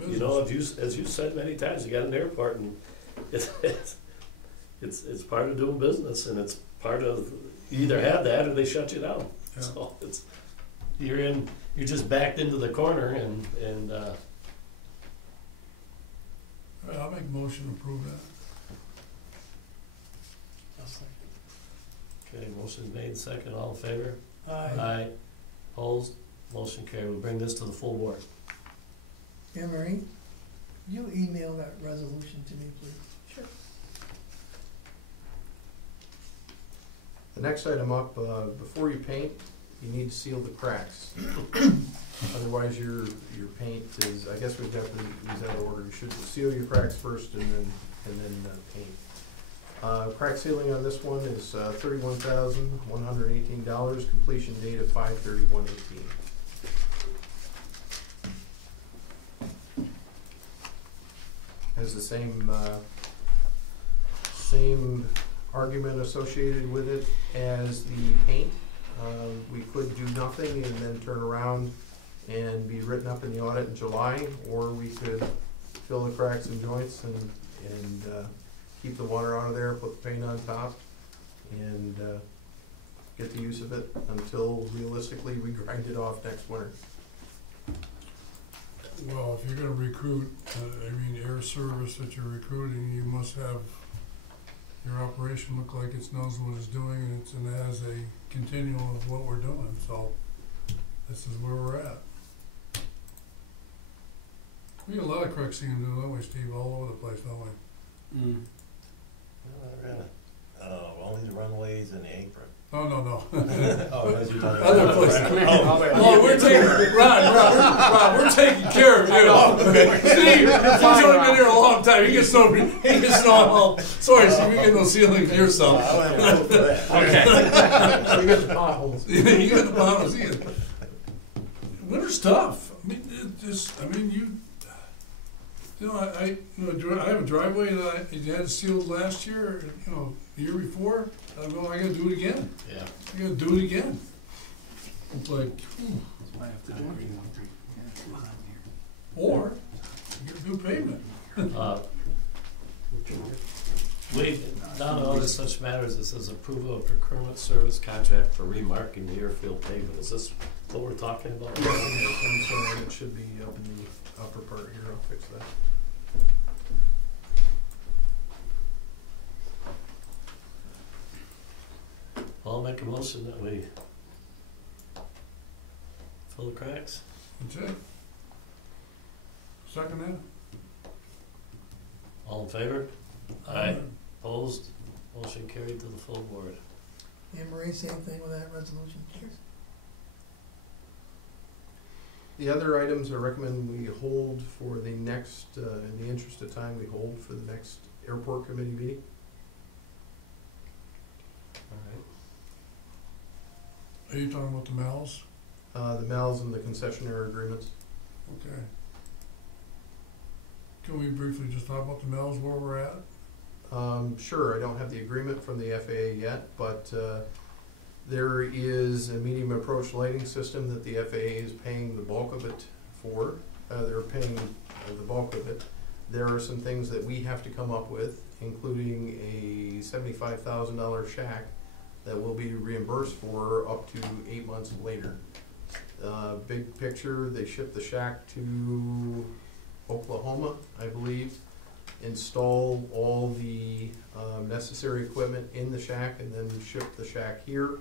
business. You know, as you said many times, you got an airport, and it's part of doing business, and it's part of, you either have that or they shut you down. Yeah. So you're just backed into the corner, and All right, I'll make a motion to approve that. okay, motion made, second, all in favor? Aye. Aye. Opposed? Motion carried. We'll bring this to the full board. Anne Marie, you email that resolution to me, please? Sure. The next item up, before you paint, you need to seal the cracks. Otherwise, your paint is, I guess we've got to use that order. You should seal your cracks first and then paint. Crack sealing on this one is $31,118. Completion date of 5/31/18. Has the same argument associated with it as the paint. We could do nothing and then turn around and be written up in the audit in July, or we could fill the cracks and joints and keep the water out of there, put the paint on top, and get the use of it until realistically we grind it off next winter. Well, if you're gonna recruit, air service that you're recruiting, you must have your operation look like it knows what it's doing, and it has a continuum of what we're doing, so this is where we're at. We get a lot of crack sealing to do, don't we, Steve, all over the place, don't we? Only the runways and the apron. No. Oh, as you're talking Other about. places. Oh, Oh, we're taking, Ron, we're taking care of you. Steve, he's only been here a long time, he gets no help. Sorry, Steve, you get no ceiling for yourself. I don't have room for that. Okay. You get the potholes. You get the bottles in. Winter's tough. I have a driveway that I had sealed last year, the year before. I gotta do it again. Yeah. I gotta do it again. It's like, or you get new pavement. Down to other such matters, it says approval of procurement service contract for remarking the airfield pavement. Is this what we're talking about? Yes, I'm sorry, it should be up in the upper part here. I'll fix that. I'll make a motion that we fill the cracks. That's it. Second that? All in favor? Aye. Opposed? Motion carried to the full board. Anne Marie, same thing with that resolution, please? The other items I recommend we hold for the next, in the interest of time, we hold for the next airport committee meeting. All right. Are you talking about the malls? The MALs and the concessionaire agreements. Okay. Can we briefly just talk about the malls, where we're at? Sure, I don't have the agreement from the FAA yet, but there is a medium approach lighting system that the FAA is paying the bulk of it for. They're paying the bulk of it. There are some things that we have to come up with, including a $75,000 shack that will be reimbursed for up to 8 months later. Big picture, they ship the shack to Oklahoma, I believe, install all the necessary equipment in the shack, and then ship the shack here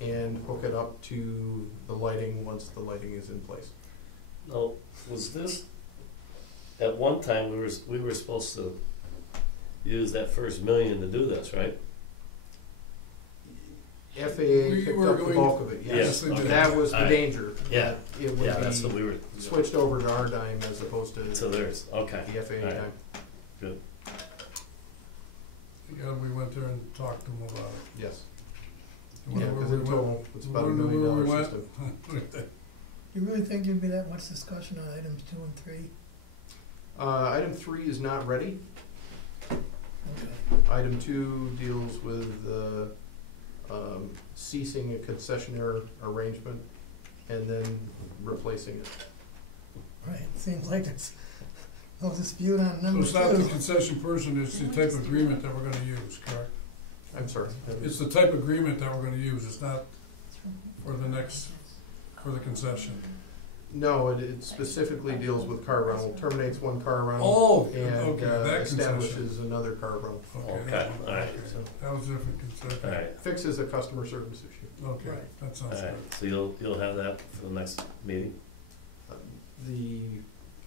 and hook it up to the lighting once the lighting is in place. Now, was this, at one time, we were supposed to use that first $1 million to do this, right? FAA picked up the bulk of it, yes. Yes, okay. That was the Alright. danger. Yeah. It would Yeah, that's what be we were, switched over to our dime as opposed to to theirs, okay. the FAA Alright. dime. Yeah, we went there and talked to them about it. Yes. You Yeah, wonder because where in we total, it's about $1 wonder where we million went? system. You really think there'd be that much discussion on items 2 and 3? Item 3 is not ready. Okay. Item 2 deals with ceasing a concessionaire arrangement and then replacing it. Right, seems like it's No dispute on So number it's not the two. concession person, it's the type of agreement that we're gonna use, correct? I'm sorry. It's the type of agreement that we're gonna use, it's not for the next, for the concession. No, it specifically deals with car rental, terminates one car rental Oh, and okay, that concession. establishes another car rental. Okay, all right. So that was a different concession. All right, Fixes a customer service issue. Okay, Right. that all sounds good. right, so you'll have that for the next meeting? The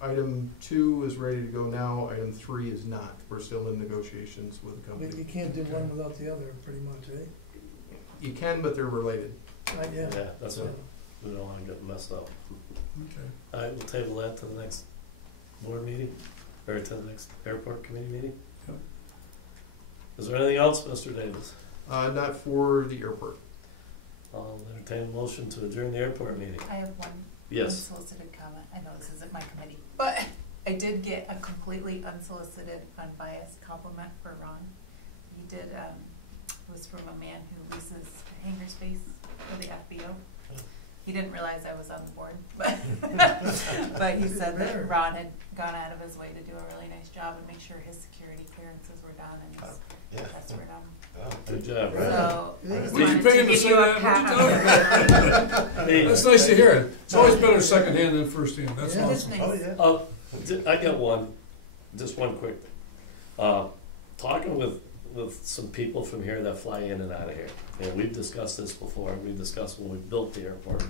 item 2 is ready to go now, item 3 is not. We're still in negotiations with the But company. you can't do one without the other, pretty much, eh? You can, but they're related. Yeah. Yeah, that's what, we don't wanna get messed up. Okay. All right, we'll table that to the next board meeting, or to the next airport committee meeting. Yep. Is there anything else, Mr. Davis? Not for the airport. I'll entertain a motion to adjourn the airport meeting. I have one Yes. unsolicited comment. I know this isn't my committee, but I did get a completely unsolicited, unbiased compliment for Ron. He did, it was from a man who leases hangar space for the FBO. He didn't realize I was on the board, but but he said that Ron had gone out of his way to do a really nice job and make sure his security clearances were done and his Yeah. tests were done. Oh, Good job, Right. Ron. So I Yeah. just What did you wanted pay to him to give say you a that? pat What on the back. Hey, That's nice to hear. It's always better secondhand than firsthand, that's Yeah. awesome. Oh, yeah. I got one, just one quick thing. Talking with some people from here that fly in and out of here, and we've discussed this before, we discussed when we built the airport,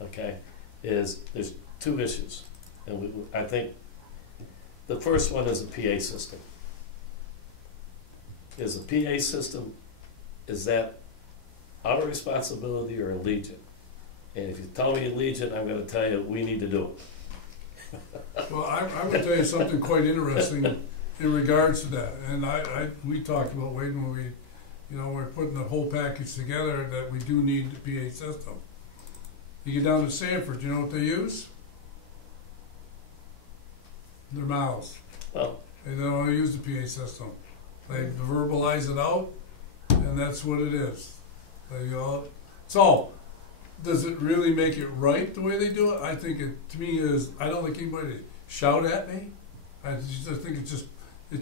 okay, is there's two issues. And I think the first one is the PA system. Is the PA system, is that our responsibility or Allegiant? And if you tell me Allegiant, I'm gonna tell you, we need to do it. Well, I'm gonna tell you something quite interesting in regards to that, and we talked about waiting when we, you know, we're putting the whole package together, that we do need the PA system. You get down to Sanford, you know what they use? Their mouths. Well, They don't use the PA system. They verbalize it out, and that's what it is. They go, so, does it really make it right the way they do it? I think it, to me, is, I don't like anybody to shout at me. I just think it's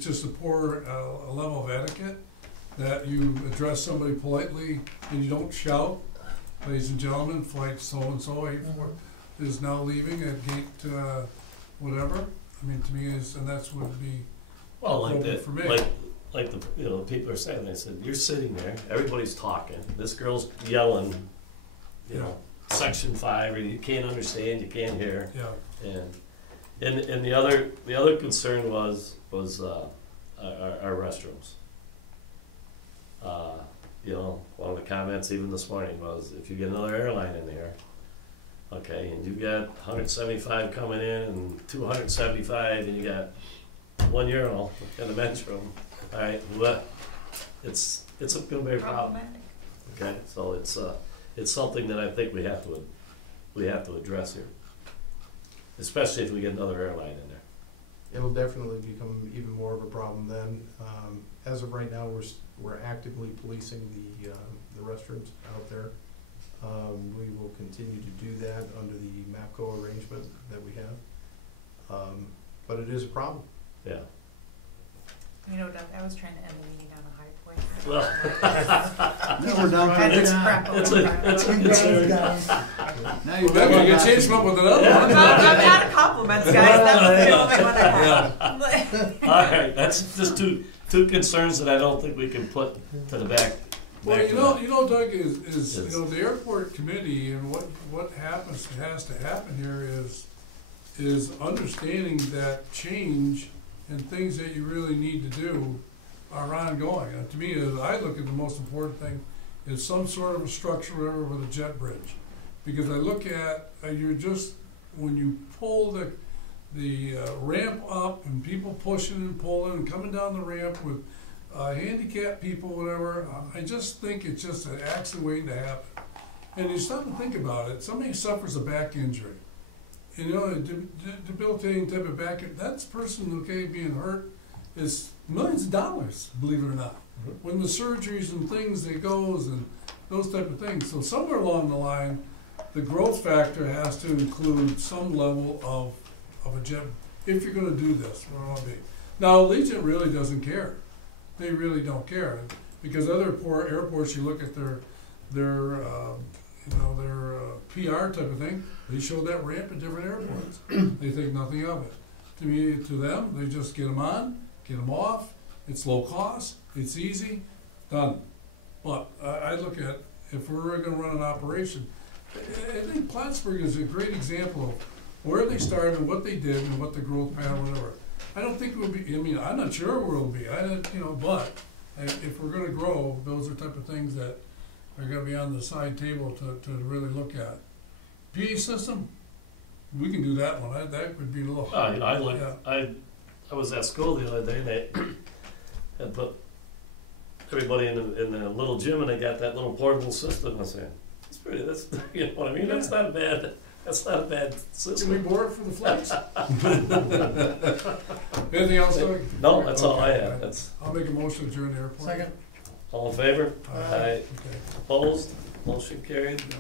just a poor level of etiquette, that you address somebody politely and you don't shout. Ladies and gentlemen, flight so-and-so 84 is now leaving at gate whatever. I mean, to me, is, and that's would be, well, like Open that, for me. like the, you know, people are saying, they said, you're sitting there, everybody's talking, this girl's yelling, you know, section 5, or you can't understand, you can't hear, yeah. and the other concern was our restrooms. You know, one of the comments even this morning was, if you get another airline in there, okay, and you've got 175 coming in and 275, and you got one urinal in the men's room, all right, but it's gonna be a problem. Problematic. Okay, so it's something that I think we have to address here, especially if we get another airline in there. It'll definitely become even more of a problem then. As of right now, we're actively policing the restrooms out there. We will continue to do that under the MAPCO arrangement that we have. But it is a problem. Yeah. You know, Doug, I was trying to end the meeting on a high point. Well, Now we're down Kind to of the crap it's over a- time. it's a Congrats, guys. Now you're Well, maybe you can change them up with another one. I'm out of compliments, guys. That's the only one I have. all right, that's just two concerns that I don't think we can put to the back. Well, back you of know, Doug, is Yes. you know, the airport committee, and what has to happen here is understanding that change and things that you really need to do are ongoing. And to me, I look at the most important thing is some sort of a structure with a jet bridge, because I look at you're just, when you pull the ramp up and people pushing and pulling and coming down the ramp with handicapped people, whatever, I just think it's just an accident waiting to happen. And you stop and think about it, somebody suffers a back injury. And, you know, a debilitating type of back, that person, okay, being hurt is millions of dollars, believe it or not. When the surgeries and things that goes and those type of things. So somewhere along the line, the growth factor has to include some level of a jet if you're gonna do this, what I'll be. Now, Allegiant really doesn't care. They really don't care, because other airports, you look at their PR type of thing, they show that ramp at different airports. They think nothing of it. To me, to them, they just get them on, get them off, it's low cost, it's easy, done. But I look at, if we're gonna run an operation, I think Plattsburgh is a great example of where they started and what they did and what the growth pattern, whatever. I don't think we'll be, I mean, I'm not sure where we'll be, but if we're gonna grow, those are type of things that are gonna be on the side table to really look at. PA system, we can do that one, that would be a little. I was at school the other day, and they had put everybody in the little gym, and they got that little portable system. I said, that's you know what I mean? Yeah. That's not a bad Can we system. board for the flights? Anything else, Doug? No, that's all I Okay, have. That's I'll make a motion to adjourn the airport. Second. all in favor? Aye. Aye. Okay. Opposed? Motion carried. Yeah.